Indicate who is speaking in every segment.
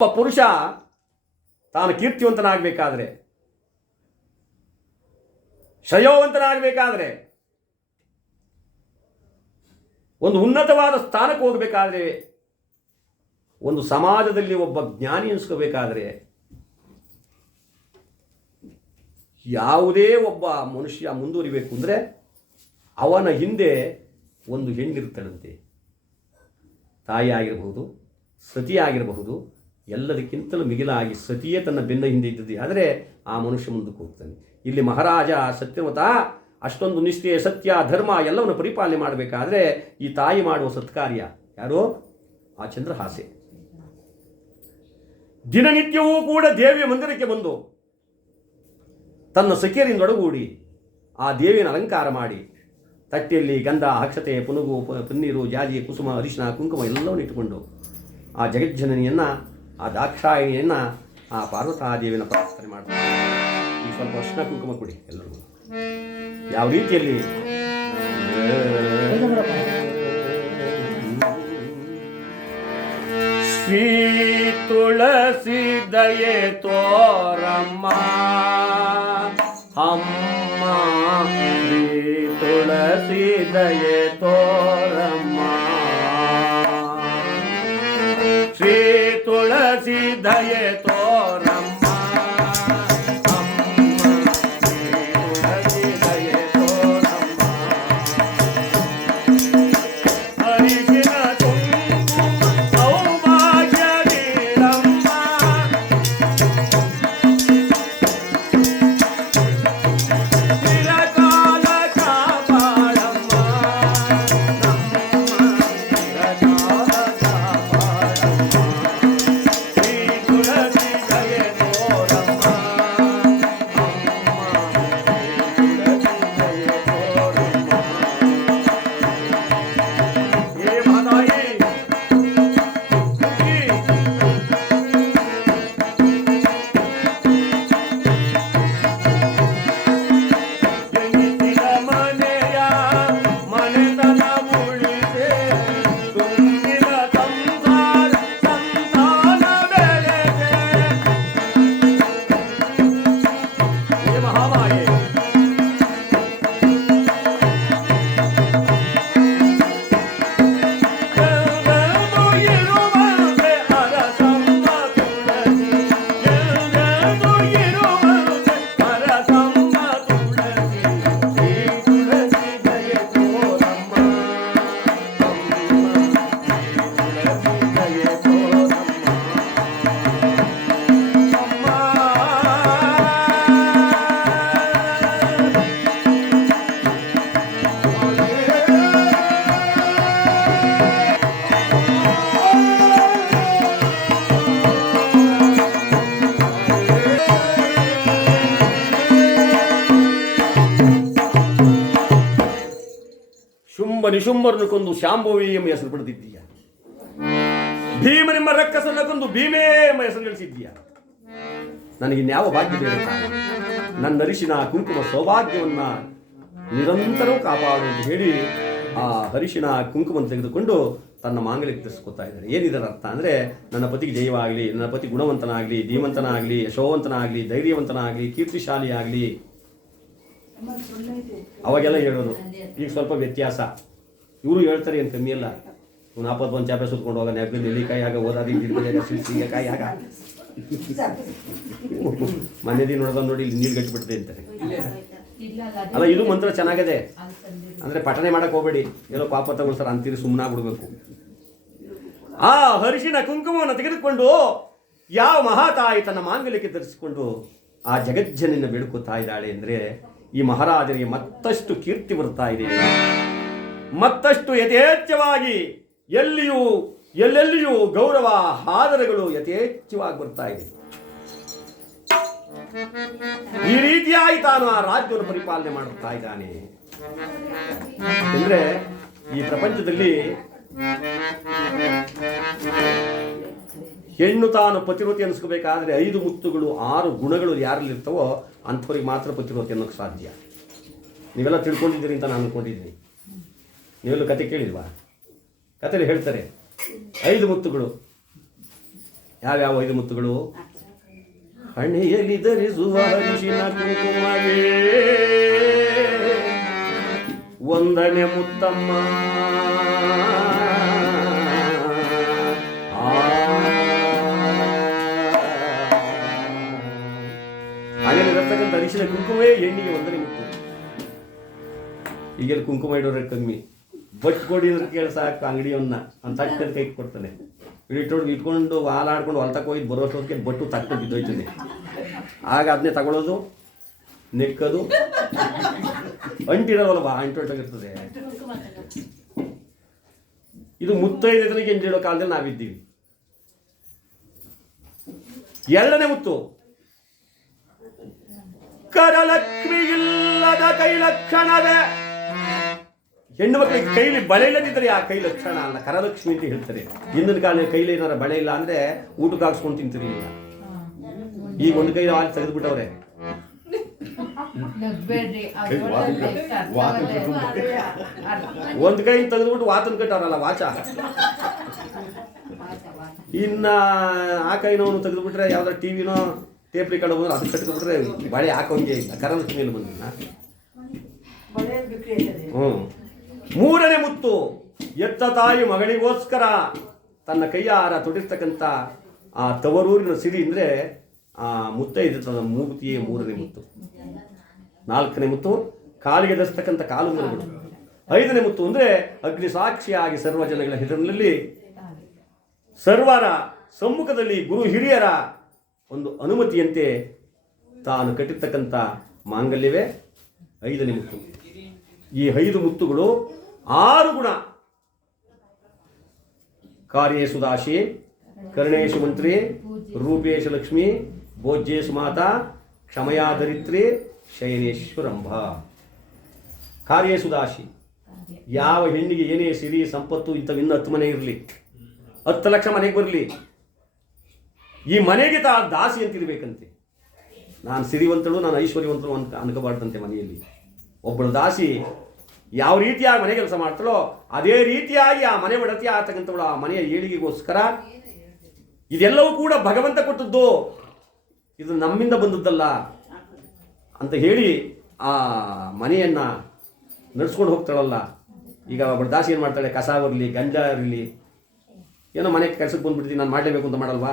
Speaker 1: ಒಬ್ಬ ಪುರುಷ ತಾನು ಕೀರ್ತಿವಂತನಾಗಬೇಕಾದ್ರೆ, ಶ್ರೇಯೋವಂತನಾಗಬೇಕಾದ್ರೆ, ಒಂದು ಉನ್ನತವಾದ ಸ್ಥಾನಕ್ಕೆ ಹೋಗಬೇಕಾದ್ರೆ, ಒಂದು ಸಮಾಜದಲ್ಲಿ ಒಬ್ಬ ಜ್ಞಾನಿ ಅನಿಸ್ಕೋಬೇಕಾದ್ರೆ ಯಾವುದೇ ಒಬ್ಬ ಮನುಷ್ಯ ಮುಂದುವರಿಬೇಕು ಅಂದರೆ ಅವನ ಹಿಂದೆ ಒಂದು ಹೆಣ್ಣಿರ್ತಾಳಂತೆ ತಾಯಿ ಆಗಿರಬಹುದು ಸತಿ ಆಗಿರಬಹುದು ಎಲ್ಲದಕ್ಕಿಂತಲೂ ಮಿಗಿಲಾಗಿ ಸತಿಯೇ ತನ್ನ ಬೆನ್ನ ಹಿಂದೆ ಇದ್ದದ್ದು ಆದರೆ ಆ ಮನುಷ್ಯ ಮುಂದಕ್ಕೆ ಹೋಗ್ತಾನೆ. ಇಲ್ಲಿ ಮಹಾರಾಜ ಸತ್ಯವತ ಅಷ್ಟೊಂದು ನಿಷ್ಠೆ ಸತ್ಯ, ಧರ್ಮ ಎಲ್ಲವನ್ನು ಪರಿಪಾಲನೆ ಮಾಡಬೇಕಾದ್ರೆ ಈ ತಾಯಿ ಮಾಡುವ ಸತ್ಕಾರ್ಯ ಯಾರೋ? ಆ ಚಂದ್ರಹಾಸೆ. ದಿನನಿತ್ಯವೂ ಕೂಡ ದೇವಿಯ ಮಂದಿರಕ್ಕೆ ಬಂದು ತನ್ನ ಸಖಿಯರಿಂದ ಒಡಗೂಡಿ ಆ ದೇವಿಯನ್ನು ಅಲಂಕಾರ ಮಾಡಿ ತಟ್ಟೆಯಲ್ಲಿ ಗಂಧ, ಅಕ್ಷತೆ, ಪುನುಗು ಪನ್ನೀರು, ಜಾಜಿ, ಕುಸುಮ ಅರಿಶಿನ ಕುಂಕುಮ ಎಲ್ಲವನ್ನು ಇಟ್ಟುಕೊಂಡು ಆ ಜಗಜ್ಜನನಿಯನ್ನು ಆ ದಾಕ್ಷಾಯಿಣಿಯನ್ನು ಆ ಪಾರ್ವತಾದೇವಿನ ಪ್ರಾರ್ಥನೆ ಮಾಡ್ತಾರೆ. ಈ ಸ್ವಲ್ಪ ಅರ್ಶನ ಕುಂಕುಮ ಕೊಡಿ ಎಲ್ಲರಿಗೂ ಯಾವ ರೀತಿಯಲ್ಲಿ? ಶ್ರೀ ತುಳಸಿ ದಯೆ ತೋರಮ್ಮ, ಅಮ್ಮ, ಶ್ರೀ ತುಳಸಿ ದಯೆ ತೋರಮ್ಮ. ತುಳಸಿ ಶುಂಭ ನಿಶುಂಭರನ್ನು ಕೊಂದು ಶಾಂಭವಿ ಎಂಬ ಹೆಸರು ಪಡೆದಿದ್ದೀಯ. ಭೀಮನೆಂಬ ರಕ್ಕಸನ್ನು ಕೊಂದು ಭೀಮೇ ಎಂಬ ಹೆಸರು ನನಗೆ ಇನ್ಯಾವ ಭಾಗ್ಯ ಬೇಡ? ನನ್ನ ಅರಿಶಿನ ಕುಂಕುಮ ಸೌಭಾಗ್ಯವನ್ನ ನಿರಂತರವೂ ಕಾಪಾಡು ಅಂತ ಹೇಳಿ ಆ ಹರಿಶಿನ ಕುಂಕುಮ ತೆಗೆದುಕೊಂಡು ತನ್ನ ಮಾಂಗಲ್ಯಕ್ಕೆ ಧರಿಸ್ಕೊತಾ ಇದ್ದಾರೆ. ಏನಿದರ ಅರ್ಥ ಅಂದರೆ, ನನ್ನ ಪತಿಗೆ ಜಯವಾಗಲಿ ನನ್ನ ಪತಿ ಗುಣವಂತನಾಗಲಿ, ಧೀಮಂತನಾಗಲಿ, ಯಶೋವಂತನಾಗಲಿ, ಧೈರ್ಯವಂತನಾಗಲಿ ಕೀರ್ತಿಶಾಲಿ ಆಗಲಿ ಅವಾಗೆಲ್ಲ ಹೇಳೋದು. ಈಗ ಸ್ವಲ್ಪ ವ್ಯತ್ಯಾಸ. ಇವರು ಹೇಳ್ತಾರೆ ಏನು ಕಮ್ಮಿ ಅಲ್ಲ. ಇವ್ನು ನಾಲ್ಪತ್ತು ಒಂದು ಚಾಪೆ ಸುತ್ಕೊಂಡು ಹೋಗ ನೆಬ್ಬಿ ನೆಲ್ಲಿಕಾಯಿ ಆಗ ಓದಾದಿ ಗಿಡದಾಗ ಸಿಂಗಕಾಯಿ ಆಗ ಮನೆ ದಿನ ನೋಡ್ದ ನೋಡಿ, ಇಲ್ಲಿ ನೀರು ಗಟ್ಟಿಬಿಟ್ಟಿದೆ ಅಂತಾರೆ. ಅಲ್ಲ, ಇದು ಮಂತ್ರ ಚೆನ್ನಾಗಿದೆ. ಅಂದರೆ ಪಠನೆ ಮಾಡಕ್ಕೆ ಹೋಗಬೇಡಿ. ಏನೋ ಪಾಪ ತಗೊಳ್ತಾರೆ ಅಂತೀರಿ ಸುಮ್ಮನಾಗ್ಬಿಡ್ಬೇಕು ಆ ಹರಿಶಿನ ಕುಂಕುಮವನ್ನು ತೆಗೆದುಕೊಂಡು ಯಾವ ಮಹಾತಾಯಿ ತನ್ನ ಮಾಂಗಲ್ಯಕ್ಕೆ ಧರಿಸಿಕೊಂಡು ಆ ಜಗಜ್ಜನಿನ ಬೇಡ್ಕೋತಾ ಇದ್ದಾಳೆ ಅಂದರೆ ಈ ಮಹಾರಾಜರಿಗೆ ಮತ್ತಷ್ಟು ಕೀರ್ತಿ ಬರ್ತಾ ಇದೆ. ಮತ್ತಷ್ಟು ಯಥೇಚ್ಛವಾಗಿ ಎಲ್ಲಿಯೂ, ಎಲ್ಲೆಲ್ಲಿಯೂ ಗೌರವ, ಆದರಗಳು ಯಥೇಚ್ಛವಾಗಿ ಬರ್ತಾ ಇದೆ. ಈ ರೀತಿಯಾಗಿ ತಾನು ಆ ರಾಜ್ಯವನ್ನು ಪರಿಪಾಲನೆ ಮಾಡುತ್ತಾ ಇದ್ದಾನೆ. ಅಂದ್ರೆ ಈ ಪ್ರಪಂಚದಲ್ಲಿ ಹೆಣ್ಣು ತಾನು ಪತಿರೋತಿ ಅನಿಸ್ಕೋಬೇಕಾದ್ರೆ ಐದು ಮುತ್ತುಗಳು, ಆರು ಗುಣಗಳು ಯಾರಲ್ಲಿ ಇರ್ತವೋ ಅಂಥವ್ರಿಗೆ ಮಾತ್ರ ಪತಿರೋತಿ ಅನ್ನೋಕ್ಕೆ ಸಾಧ್ಯ. ನೀವೆಲ್ಲ ತಿಳ್ಕೊಂಡಿದ್ದೀರಿ ಅಂತ ನಾನು ಅನ್ಕೊಂಡಿದ್ದೀನಿ. ನೀವೆಲ್ಲ ಕತೆ ಕೇಳಿಲ್ವಾ? ಕತೆಲಿ ಹೇಳ್ತಾರೆ, ಐದು ಮುತ್ತುಗಳು. ಯಾವ್ಯಾವ ಐದು ಮುತ್ತುಗಳು? ಹಣೆಯಲ್ಲಿ ಧರಿಸುವ ಅರಿಶಿನ ಒಂದನೇ ಮುತ್ತಮ್ಮ. ಆ. ಹಣೆಯಲ್ಲಿ ಇರತಕ್ಕಂಥ ಅರಿಶಿನ ಕುಂಕುಮವೇ ಎಣ್ಣೆಗೆ ಒಂದನೇ ಮುತ್ತು. ಈಗೆಲ್ಲ ಕುಂಕುಮ ಇಡೋರೆ ಕಮ್ಮಿ. ಬಟ್ ಕೊಡಿ ಅಂದ್ರೆ ಕೇಳಿ ಸಾಕು ಅಂಗಡಿಯವನ್ನ ಅಂತ ಕೈ ಕೊಡ್ತಾನೆ. ಇಟ್ಕೊಂಡು ಇಟ್ಕೊಂಡು ಹಾಲಾಡ್ಕೊಂಡು ಹೊಲ ತಕ ಹೋಗಿ ಬರೋಷ್ಟೊತ್ತಿಗೆ ಬಟ್ಟು ತಕ್ಕ ಬಿದ್ದೋಯ್ತದೆ. ಆಗ ಅದನ್ನೇ ತಗೊಳ್ಳೋದು ನೆಕ್ಕದು. ಅಂಟಿರೋದಲ್ವ ಅಂಟೋಟಾಗಿರ್ತದೆ ಇದು ಮುತ್ತೈದರಿಗೆ ಎಂಟಿಡೋ ಕಾಲದಲ್ಲಿ ನಾವಿದ್ದೀವಿ. ಎರಡನೇ ಮುತ್ತು. ಕರಲಕ್ಷ್ಮಿ ಇಲ್ಲದ ಕೈ ಲಕ್ಷಣವೇ ಹೆಣ್ಣು ಮಕ್ಕಳಿಗೆ ಕೈಲಿ ಬಳೆ ಇಲ್ಲದಿದ್ದರೆ ಆ ಕೈ ಲಕ್ಷಣ ಅಲ್ಲ. ಕರಲಕ್ಷ್ಮಿ ಅಂತ ಹೇಳ್ತಾರೆ. ಹಿಂದಿನ ಕಾಲ ಕೈಲಿ ಏನಾರ ಬಳೆ ಇಲ್ಲ ಅಂದ್ರೆ ಊಟಕ್ಕೆ ಹಾಕ್ಸ್ಕೊಂಡು ತಿಂತೀರಿ ಈಗ ಈಗ ಒಂದು ಕೈ ಹಾಲು ತೆಗೆದ್ಬಿಟ್ಟವ್ರೆ. ಒಂದು ಕೈ ತೆಗೆದ್ಬಿಟ್ಟು ವಾತನ್ ಕಟ್ಟವ್ರಲ್ಲ ವಾಚ. ಇನ್ನ ಆ ಕೈನವನು ತೆಗೆದ್ಬಿಟ್ರೆ ಯಾವ್ದಾರ ಟಿವಿನೋ ಟೇಪ್ ರಿಕಾರ್ಡ್ ಬಂದ್ರೆ ಅದು ಕಟ್ಕೊಂಡ್ಬಿಟ್ರೆ ಬಳೆ ಹಾಕೋಂಗೆ ಇಲ್ಲ. ಕರಲಕ್ಷ್ಮಿಯಲ್ಲಿ ಬಂದಿಲ್ಲ. ಹ್ಞೂ ಮೂರನೇ ಮುತ್ತು, ಎತ್ತ ತಾಯಿ ಮಗಳಿಗೋಸ್ಕರ ತನ್ನ ಕೈಯಾರ ತೊಡಿರ್ತಕ್ಕಂಥ ಆ ತವರೂರಿನ ಸಿರಿ ಅಂದರೆ ಆ ಮುತ್ತೈದು ತನ್ನ ಮೂಗುತಿಯೇ ಮೂರನೇ ಮುತ್ತು. ನಾಲ್ಕನೇ ಮುತ್ತು, ಕಾಲಿಗೆ ಧರಿಸ್ತಕ್ಕಂಥ ಕಾಲು ಐದನೇ ಮುತ್ತು ಅಂದರೆ ಅಗ್ನಿ ಸಾಕ್ಷಿಯಾಗಿ ಸರ್ವ ಜನಗಳ ಹೆಸರಿನಲ್ಲಿ ಸರ್ವರ ಸಮ್ಮುಖದಲ್ಲಿ ಗುರು ಹಿರಿಯರ ಒಂದು ಅನುಮತಿಯಂತೆ ತಾನು ಕಟ್ಟಿರ್ತಕ್ಕಂಥ ಮಾಂಗಲ್ಯವೇ ಐದನೇ ಮುತ್ತು. ಈ ಐದು ಮುತ್ತುಗಳು ಆರು ಗುಣ. ಕಾರ್ಯೇಶು ದಾಶಿ ಕರ್ಣೇಶು ಮಂತ್ರಿ, ರೂಪೇಶು ಲಕ್ಷ್ಮಿ, ಭೋಜ್ಯೇಶು ಮಾತಾ ಕ್ಷಮಯಾಧರಿತ್ರಿ ಶಯನೇಶ್ವರಂಭ. ಕಾರ್ಯೇಶು ದಾಶಿ ಯಾವ ಹೆಣ್ಣಿಗೆ ಏನೇ ಸಿರಿ, ಸಂಪತ್ತು ಇಂಥವಿನ್ನು ಹತ್ತು ಮನೆ ಇರಲಿ, ಹತ್ತು ಲಕ್ಷ ಮನೆಗೆ ಬರಲಿ, ಈ ಮನೆಗೆ ತಾ ದಾಸಿ ಅಂತಿರ್ಬೇಕಂತೆ. ನಾನು ಸಿರಿವಂತಳು, ನಾನು ಐಶ್ವರ್ಯವಂತಳು ಅಂತ ಅನ್ಕೋಬಾರ್ದಂತೆ ಮನೆಯಲ್ಲಿ. ಒಬ್ಬಳು ದಾಸಿ ಯಾವ ರೀತಿಯಾಗಿ ಮನೆ ಕೆಲಸ ಮಾಡ್ತಾಳೋ ಅದೇ ರೀತಿಯಾಗಿ ಆ ಮನೆ ಒಡತಿ ಆಗ್ತಕ್ಕಂಥವಳು ಆ ಮನೆಯ ಏಳಿಗೆಗೋಸ್ಕರ. ಇದೆಲ್ಲವೂ ಕೂಡ ಭಗವಂತ ಕೊಟ್ಟದ್ದು. ಇದು ನಮ್ಮಿಂದ ಬಂದದ್ದಲ್ಲ ಅಂತ ಹೇಳಿ ಆ ಮನೆಯನ್ನ ನಡ್ಸ್ಕೊಂಡು ಹೋಗ್ತಾಳಲ್ಲ. ಈಗ ಒಬ್ಬಳು ದಾಸಿ ಏನು ಮಾಡ್ತಾಳೆ? ಕಸ ಇರಲಿ ಗಂಜ ಇರಲಿ ಏನೋ ಮನೆಗೆ ಕೆಲಸಕ್ಕೆ ಬಂದುಬಿಡ್ತೀನಿ, ನಾನು ಮಾಡಲೇಬೇಕು ಅಂತ ಮಾಡಲ್ವಾ?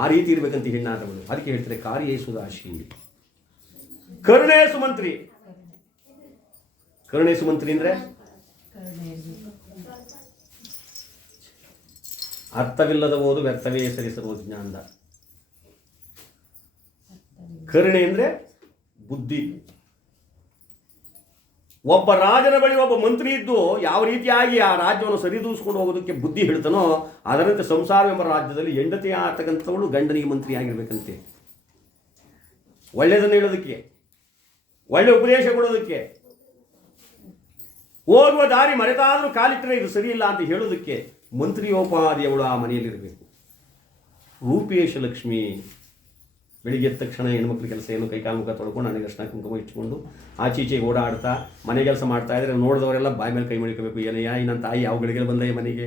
Speaker 1: ಆ ರೀತಿ ಇರಬೇಕಂತ ಹೆಣ್ಣಾದವಳು. ಅದಕ್ಕೆ ಹೇಳ್ತಾರೆ, ಕಾರ್ಯ ಸುಧಾಶಿ. ಕರುಣೇ ಮಂತ್ರಿ ಕರುಣೇಸು ಸುಮಂತ್ರಿ ಅಂದ್ರೆ? ಅರ್ಥವಿಲ್ಲದ ಓದು ವ್ಯರ್ಥವೇ ಸರಿಸಬಹುದು ಜ್ಞಾನದ. ಕರುಣೆ ಅಂದ್ರೆ ಬುದ್ಧಿ. ಒಬ್ಬ ರಾಜನ ಬಳಿ ಒಬ್ಬ ಮಂತ್ರಿ ಇದ್ದು ಯಾವ ರೀತಿಯಾಗಿ ಆ ರಾಜ್ಯವನ್ನು ಸರಿದೂಸ್ಕೊಂಡು ಹೋಗೋದಕ್ಕೆ ಬುದ್ಧಿ ಹೇಳ್ತಾನೋ, ಅದರಂತೆ ಸಂಸಾರವೆಂಬ ರಾಜ್ಯದಲ್ಲಿ ಹೆಂಡತಿ ಗಂಡನಿಗೆ ಮಂತ್ರಿ ಆಗಿರ್ಬೇಕಂತೆ ಒಳ್ಳೆಯದನ್ನು ಹೇಳೋದಕ್ಕೆ, ಒಳ್ಳೆ ಉಪದೇಶ ಕೊಡೋದಕ್ಕೆ. ಹೋಗುವ ದಾರಿ ಮರೆತಾದರೂ ಕಾಲಿಟ್ಟರೆ ಇದು ಸರಿಯಿಲ್ಲ ಅಂತ ಹೇಳೋದಕ್ಕೆ ಮಂತ್ರಿಯೋಪಾದಿಯವಳು ಆ ಮನೆಯಲ್ಲಿರಬೇಕು. ರೂಪೇಶ ಲಕ್ಷ್ಮಿ ಬೆಳಿಗ್ಗೆ ಎದ್ದ ತಕ್ಷಣ ಹೆಣ್ಮಕ್ಳ ಕೆಲಸ ಏನು ಕೈಕಾಲು ಮುಖ ತೊಳ್ಕೊಂಡು ನನಗೆ ಅರ್ಶನ ಕುಂಕುಮ ಇಟ್ಕೊಂಡು ಆಚೀಚೆ ಓಡಾಡ್ತಾ ಮನೆ ಕೆಲಸ ಮಾಡ್ತಾ ಇದ್ರೆ ನೋಡಿದವರೆಲ್ಲ ಬಾಯಿ ಮೇಲೆ ಕೈ ಮಡಿಕೋಬೇಕು ಏನಯ್ಯ ನನ್ನ ತಾಯಿ ಯಾವ ಗಳಿಗೆ ಬಂದ ಮನೆಗೆ?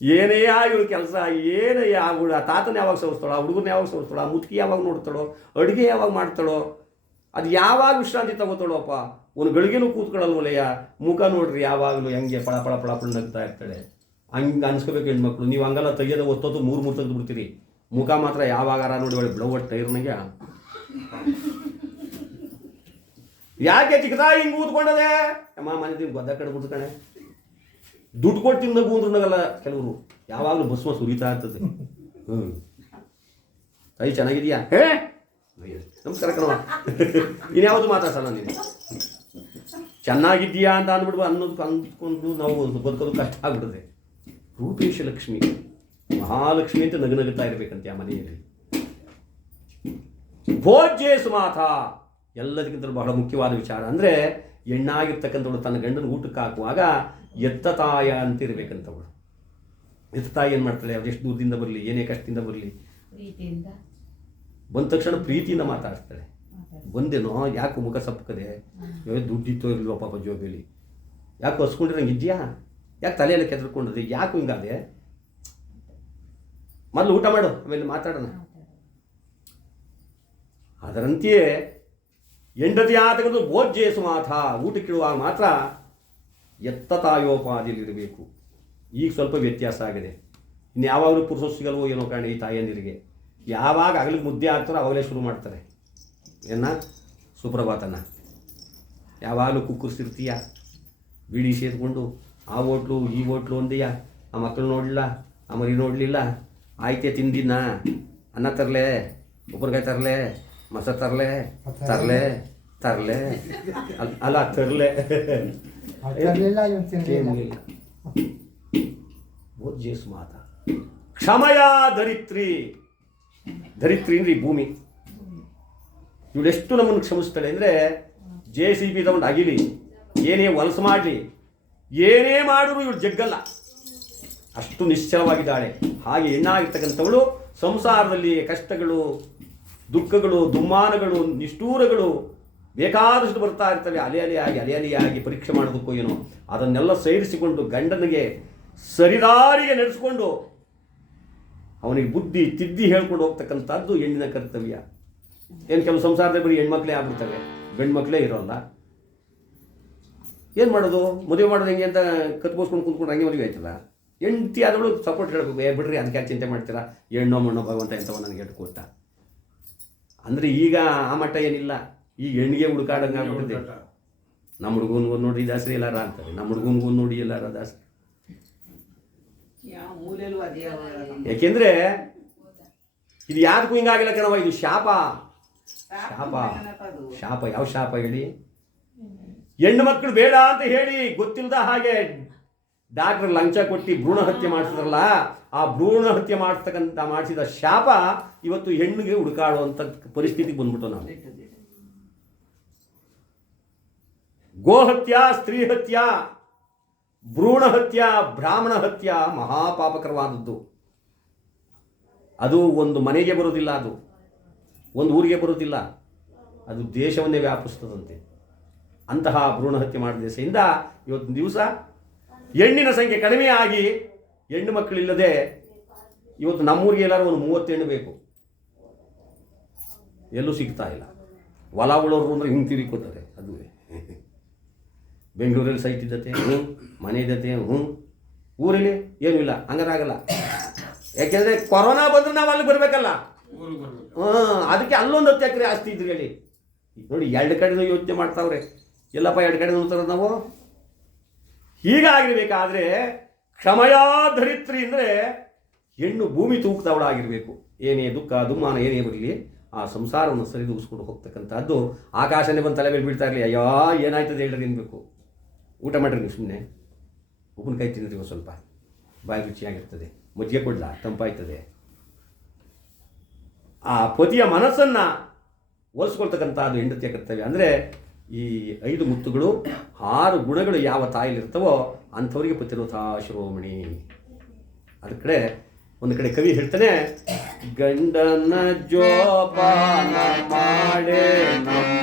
Speaker 1: ಏನೇ ಇವಳು ಕೆಲಸ ಏನಯ್ಯ ಹುಡುಗ ಆ ತಾತನ ಯಾವಾಗ ಸೋಸ್ತಾಳ, ಆ ಹುಡುಗನ ಯಾವಾಗ ಸೋಸ್ತಾಳ ಮುದುಕಿ ಯಾವಾಗ ನೋಡ್ತಾಳೋ, ಅಡುಗೆ ಯಾವಾಗ ಮಾಡ್ತಾಳೋ, ಅದು ಯಾವಾಗ ವಿಶ್ರಾಂತಿ ತಗೋತಾಳೋಪ್ಪ? ಒಂದು ಗಳಿಗೆನೂ ಕೂತ್ಕೊಳ್ಳಲ್ವಲ್ಲಯ್ಯ ಮುಖ ನೋಡ್ರಿ ಯಾವಾಗಲೂ ಹೆಂಗೆ ಪಳ ಪಳ ಪಳ ಪಳ ನಗ್ತಾ ಇರ್ತಾಳೆ. ಹಂಗೆ ಅನ್ಸ್ಕೋಬೇಕು ಹೆಣ್ಮಕ್ಳು. ನೀವು ಹಂಗಲ್ಲ ತೆಗೆಯೋದು ಒತ್ತೊತ್ತು ಮೂರು ಮೂರು ತೆಗೆದು ಬಿಡ್ತೀರಿ ಮುಖ ಮಾತ್ರ ಯಾವಾಗಾರ ನೋಡಿ ಒಳ್ಳೆ ಬ್ಲೌ ಟೈರ್ನಾಗೆ ಯಾಕೆ ಚಿಕ್ಕದಾಗಿ ಹಿಂಗೆ ಊದ್ಕೊಂಡದೆ ಅಮ್ಮ ಮನೆ ಗೊದ್ದ ಕಡೆ ಬಿಡ್ತಾನೆ ದುಡ್ಡು ಕೊಟ್ಟು ತಿಂದ ನಗಲ್ಲ ಕೆಲವರು. ಯಾವಾಗಲೂ ಬಸ್ವ ಸುರಿತಾ ಇರ್ತದೆ. ಹ್ಞೂ ತಾಯಿ ಚೆನ್ನಾಗಿದೆಯಾ? ಹೇ? ನಮಸ್ಕಾರ ಕಣವ ಇನ್ಯಾವುದು ಮಾತಾಡ್ಸಲ್ಲ ನೀನು? ಚೆನ್ನಾಗಿದ್ದೀಯಾ ಅಂತ ಅಂದ್ಬಿಡ್ಬೋ ಅನ್ನೋದು ಅಂದ್ಕೊಂಡು ನಾವು ಬದುಕೋದು ಕಷ್ಟ ಆಗ್ಬಿಡುತ್ತೆ. ರೂಪೇಶ ಲಕ್ಷ್ಮಿ ಮಹಾಲಕ್ಷ್ಮಿ ಅಂತ ನಗುನಗುತ್ತಾ ಇರಬೇಕಂತೆ ಆ ಮನೆಯಲ್ಲಿ. ಭೋಜ್ಯೇ ಸುಮಾಥ. ಎಲ್ಲದಕ್ಕಿಂತಲೂ ಬಹಳ ಮುಖ್ಯವಾದ ವಿಚಾರ. ಅಂದರೆ ಹೆಣ್ಣಾಗಿರ್ತಕ್ಕಂಥವಳು ತನ್ನ ಗಂಡನ ಊಟಕ್ಕೆ ಹಾಕುವಾಗ ಎತ್ತ ತಾಯ ಅಂತ ಇರಬೇಕಂತವಳು ಎತ್ತ ತಾಯಿ ಏನು ಮಾಡ್ತಾಳೆ? ಅವ್ರು ಎಷ್ಟು ದೂರದಿಂದ ಬರಲಿ ಏನೇ ಕಷ್ಟದಿಂದ ಬರಲಿ? ಬಂದ ತಕ್ಷಣ ಪ್ರೀತಿಯಿಂದ ಮಾತಾಡ್ತಾಳೆ ಬಂದೇನೋ ಯಾಕೆ ಮುಖ ಸಪ್ಪಕದೆ. ದುಡ್ಡಿತ್ತೋ ಇಲ್ವೋ ಪಾಪ ಜೋಬೇಲಿ. ಯಾಕೆ ಹೊಸ್ಕೊಂಡಿರಂಗೆ ಇದೆಯಾ ಯಾಕೆ ತಲೆಯೆಲ್ಲ ಕೆದ್ರಕೊಂಡ್ರಿ ಯಾಕೆ ಹಿಂಗಾದೆ? ಮೊದಲು ಊಟ ಮಾಡು, ಆಮೇಲೆ ಮಾತಾಡೋಣ. ಅದರಂತೆಯೇ ಹೆಂಡತಿ ಆತಗದು ಭೋಜ್ಯೇಸು ಮಾಥ ಊಟಕ್ಕಿಡುವಾಗ ಮಾತ್ರ ಎತ್ತ ಇರಬೇಕು. ಈಗ ಸ್ವಲ್ಪ ವ್ಯತ್ಯಾಸ ಆಗಿದೆ. ಇನ್ನು ಯಾವಾಗಲೂ ಪುರುಷ ಸಿಗಲ್ವೋ ಏನೋ ಕಾರಣ ಈ ತಾಯಂದಿರಿಗೆ ಯಾವಾಗ ಅಗಲಿಗೆ ಮುದ್ದೆ ಆಗ್ತಾರೋ ಅವಾಗಲೇ ಶುರು ಮಾಡ್ತಾರೆ. ಏನ? ಸುಪ್ರಭಾತನ ಯಾವಾಗಲೂ ಕುಕ್ಕರ್ಸಿರ್ತೀಯ? ಬಿಡಿ ಸೇರಿಕೊಂಡು ಆ ಹೋಟ್ಲು ಈ ಹೋಟ್ಲು ಒಂದೆಯ ಆ ಮಕ್ಕಳು ನೋಡಲಿಲ್ಲ ಆ ಮರಿ ನೋಡಲಿಲ್ಲ. ಆಯ್ತೆ ತಿಂದಿನ ಅನ್ನ ತರಲೆ ಒಬ್ಬರಿಗಾಯಿ ತರಲೆ ಮಸ ತರಲೆ ತರಲೆ ತರಲೆ. ಅಲ್ ಅಲ್ಲ ತರಲೆ.
Speaker 2: ತಿನ್ನಲಿಲ್ಲ
Speaker 1: ಮಾತ. ಕ್ಷಮಯ ಧರಿತ್ರಿ ಧರಿತ್ರಿ ಭೂಮಿ. ಇವಳೆಷ್ಟು ನಮ್ಮನ್ನು ಕ್ಷಮಿಸ್ತಾಳೆ ಅಂದರೆ ಜೆ ಸಿ ಬಿ ತಗೊಂಡು ಅಗಿಲಿ, ಏನೇ ವಲಸು ಮಾಡಲಿ, ಏನೇ ಮಾಡಿದ್ರು ಇವಳು ಜಗ್ಗಲ್ಲ. ಅಷ್ಟು ನಿಶ್ಚಲವಾಗಿದ್ದಾಳೆ. ಹಾಗೆ ಹೆಣ್ಣಾಗಿರ್ತಕ್ಕಂಥವಳು, ಸಂಸಾರದಲ್ಲಿ ಕಷ್ಟಗಳು, ದುಃಖಗಳು, ದುಮ್ಮಾನಗಳು, ನಿಷ್ಠೂರಗಳು ಬೇಕಾದಷ್ಟು ಬರ್ತಾ ಇರ್ತವೆ. ಅಲೆ ಅಲೆಯಾಗಿ ಅಲೆ ಅಲೆಯಾಗಿ ಪರೀಕ್ಷೆ ಮಾಡೋದಕ್ಕೂ ಏನೋ. ಅದನ್ನೆಲ್ಲ ಸೇರಿಸಿಕೊಂಡು ಗಂಡನಿಗೆ ಸರಿದಾರಿಗೆ ನಡೆಸಿಕೊಂಡು ಅವನಿಗೆ ಬುದ್ಧಿ, ತಿದ್ದಿ ಹೇಳ್ಕೊಂಡು ಹೋಗ್ತಕ್ಕಂಥದ್ದು ಹೆಣ್ಣಿನ ಕರ್ತವ್ಯ. ಏನು ಕೆಲವು ಸಂಸಾರದಲ್ಲಿ ಬರೀ ಹೆಣ್ಮಕ್ಳೇ ಆಗ್ಬಿಡ್ತವೆ ಗಂಡು ಮಕ್ಕಳೇ ಇರೋಲ್ಲ. ಏನು ಮಾಡೋದು? ಮದುವೆ ಮಾಡೋದು ಹೆಂಗೆ ಅಂತ ಕತ್ಕೋಸ್ಕೊಂಡು ಕುಂತ್ಕೊಂಡು ಹಂಗೆ ಮದುವೆ ಆಯ್ತದ ಹೆಂಡತಿ ಆದವಳು ಸಪೋರ್ಟ್ ಹೇಳಬೇಕು. ಏ ಬಿಡ್ರಿ ಅದಕ್ಕೆ ಚಿಂತೆ ಮಾಡ್ತೀರಾ? ಹೆಣ್ಣೋ ಮಣ್ಣೋ ಭಗವಂತ ಎಂಥವ ನನಗೆ ಹೇಳ್ ಕೊಟ್ಟ ಅಂದರೆ ಈಗ ಆ ಮಟ್ಟ ಏನಿಲ್ಲ. ಈಗ ಹೆಣ್ಣಿಗೆ ಹುಡುಕಾಡಂಗೆ ಆಗ್ಬಿಟ್ಟಿದೆ ನಮ್ಮ ಹುಡುಗನಿಗೂ ನೋಡಿ ದಾಸರಿ ಎಲ್ಲಾರ ಅಂತಾರೆ. ನಮ್ಮ ಹುಡುಗನಿಗೂ ನೋಡಿ ಎಲ್ಲಾರ ದಾಸರಿ. ಯಾಕೆಂದ್ರೆ ಇದು ಯಾರಿಗೂ ಹಿಂಗಾಗಿಲ್ಲ ಕಣವ ಇದು ಶಾಪ. ಶಾಪ. ಶಾಪ. ಯಾವ ಶಾಪ ಹೇಳಿ? ಹೆಣ್ಣು ಮಕ್ಕಳು ಬೇಡ ಅಂತ ಹೇಳಿ ಗೊತ್ತಿಲ್ಲದ ಹಾಗೆ ಡಾಕ್ಟರ್ ಲಂಚ ಕೊಟ್ಟು ಭ್ರೂಣ ಹತ್ಯೆ ಮಾಡಿಸಿದ್ರಲ್ಲ ಆ ಭ್ರೂಣ ಹತ್ಯೆ ಮಾಡಿಸ್ತಕ್ಕಂಥ ಮಾಡಿಸಿದ ಶಾಪ ಇವತ್ತು ಹೆಣ್ಣಿಗೆ ಹುಡುಕಾಡುವಂಥ ಪರಿಸ್ಥಿತಿಗೆ ಬಂದ್ಬಿಟ್ಟು ನಾವು. ಗೋಹತ್ಯ ಸ್ತ್ರೀ ಹತ್ಯ ಭ್ರೂಣ ಹತ್ಯ ಬ್ರಾಹ್ಮಣ ಹತ್ಯ ಮಹಾಪಾಪಕರವಾದದ್ದು. ಅದು ಒಂದು ಮನೆಗೆ ಬರೋದಿಲ್ಲ ಅದು. ಒಂದು ಊರಿಗೆ ಬರುವುದಿಲ್ಲ. ಅದು ದೇಶವನ್ನೇ ವ್ಯಾಪಿಸ್ತದಂತೆ ಅಂತಹ ಭ್ರೂಣ ಹತ್ಯೆ ಮಾಡಿದ ದೇಶದಿಂದ ಇವತ್ತು ದಿವಸ ಹೆಣ್ಣಿನ ಸಂಖ್ಯೆ ಕಡಿಮೆ ಆಗಿ ಹೆಣ್ಣು ಮಕ್ಕಳಿಲ್ಲದೆ ಇವತ್ತು ನಮ್ಮೂರಿಗೆ ಎಲ್ಲರೂ ಒಂದು ಮೂವತ್ತು ಹೆಣ್ಣು ಬೇಕು. ಎಲ್ಲೂ ಸಿಗ್ತಾ ಇಲ್ಲ. ಹೊಲ ಉಳೋರು ಅಂದರೆ ಹಿಂಗೆ ಅದುವೇ. ಬೆಂಗಳೂರಲ್ಲಿ ಸೈಟ್ ಇದ್ದತೆ ಹ್ಞೂ ಮನೆ ಇದ್ದತೆ ಹ್ಞೂ ಊರಲ್ಲಿ ಏನೂ ಇಲ್ಲ ಹಂಗಾರಾಗಲ್ಲ ಯಾಕೆಂದರೆ ಕೊರೋನಾ ಬಂದರೆ ನಾವು ಅಲ್ಲಿ ಬರಬೇಕಲ್ಲ. ಹಾಂ, ಅದಕ್ಕೆ ಅಲ್ಲೊಂದು ಹತ್ತು ಎಕರೆ ಆಸ್ತಿ ಇದ್ರಿ ಹೇಳಿ. ನೋಡಿ, ಎರಡು ಕಡೆನೂ ಯೋಚನೆ ಮಾಡ್ತಾವ್ರೆ. ಎಲ್ಲಪ್ಪ, ಎರಡು ಕಡೆ ನೋಡ್ತಾರ ನಾವು? ಹೀಗಾಗಿರ್ಬೇಕಾದ್ರೆ ಕ್ಷಮಯಾ ಧರಿತ್ರಿ ಅಂದರೆ ಹೆಣ್ಣು ಭೂಮಿ ತೂಕ್ತವಳಾಗಿರಬೇಕು ಏನೇ ದುಃಖ ದುಮ್ಮಾನ ಏನೇ ಬರಲಿ, ಆ ಸಂಸಾರವನ್ನು ಸರಿದೂಗಿಸ್ಕೊಂಡು ಹೋಗ್ತಕ್ಕಂಥದ್ದು ಆಕಾಶನೇ ಬಂದು ತಲೆ ಮೇಲೆ ಬೀಳ್ತಾ ಇರಲಿ, ಅಯ್ಯೋ, ಏನಾಯ್ತದೆ ಹೇಳ್ರಿ ಅನ್ಬೇಕು. ಊಟ ಮಾಡಿರಿ ನೀವು ಸುಮ್ಮನೆ ಉಪ್ಪಿನಕಾಯಿ ತಿನ್ನಿರಿ ಸ್ವಲ್ಪ. ಬಾಯಿ ರುಚಿಯಾಗಿರ್ತದೆ. ಮಜ್ಜಿಗೆ ಕೊಡಲ? ತಂಪಾಯ್ತದೆ. ಆ ಪತಿಯ ಮನಸ್ಸನ್ನು ಒಲಿಸ್ಕೊಳ್ತಕ್ಕಂಥದ್ದು ಹೆಂಡತಿಯ ಕರ್ತವ್ಯ. ಅಂದರೆ ಈ ಐದು ಮುತ್ತುಗಳು, ಆರು ಗುಣಗಳು ಯಾವ ತಾಯಿಲಿರ್ತವೋ ಅಂಥವರಿಗೆ ತಾ ಶಿರೋಮಣಿ. ಅದ್ರ ಕಡೆ ಒಂದು ಕಡೆ ಕವಿ ಹೇಳ್ತಾನೆ, ಗಂಡನ ಜೋಪಾನ ಮಾಡೇ ನಮ್ಮ